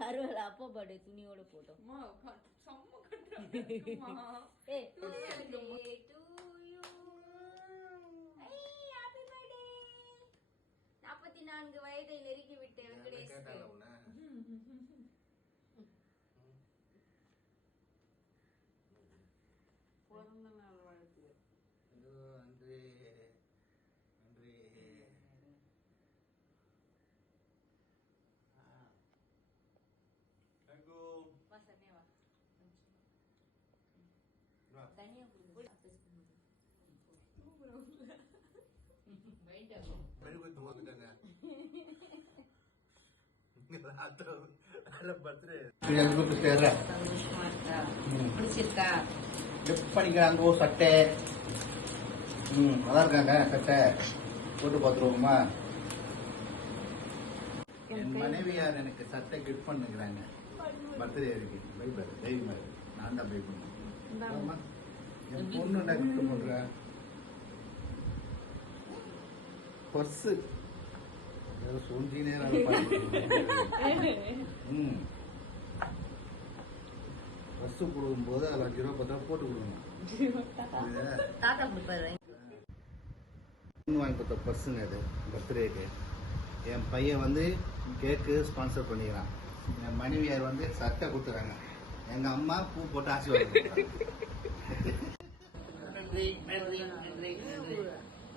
பரவாயில்ல, அப்பா பர்த்டே துணியோட போட்டோம். நாற்பத்தி 4 வயதை நெருங்கி விட்ட வெங்கடேஷ் பிறந்த நாள் வாழ்த்து. நன்றி நன்றி. தனியா பண்ணிக்கிறாங்க சட்டை. நல்லா இருக்காங்க சட்டை போட்டு பார்த்துருவோமா. என் மனைவியார் எனக்கு சட்டை கிஃப்ட் பண்ணுங்கிறாங்க பர்த்டே இருக்கு. பைபர் தைரியமா நான் தான் பை பண்ணுவேன். என் பொண்ணு கிஃப்ட் பண்றேன் பர்ஸு. சோஞ்சினே பர்ஸு கொடுக்கும்போது அதில் 5 ரூபா 10 ரூபா போட்டு கொடுக்கணும். வாங்கி கொடுத்த பர்ஸுங்க அது பர்த்டேக்கு. என் பையன் வந்து கேக்கு ஸ்பான்சர் பண்ணிக்கிறான். என் மனைவியார் வந்து சட்டை கொடுத்துறாங்க. எங்க அம்மா பூ போட்டு ஆசீர்வாதம். நன்றி நன்றி நன்றி நன்றி.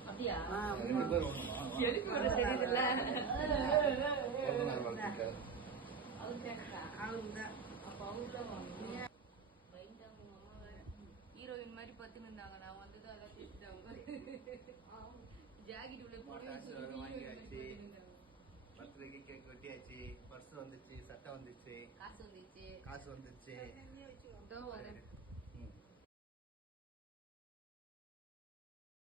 அப்படியா? ஹீரோயின் மாதிரி பத்து நின்றாங்க. நான் வந்தது அதான் ஜாக்கெட் உள்ள வாங்கியாச்சு. பர்த்டேக்கு கேக் வெட்டியாச்சு. பர்ஸ் வந்துச்சு, சட்டை வந்துச்சு, காசு வந்துச்சு.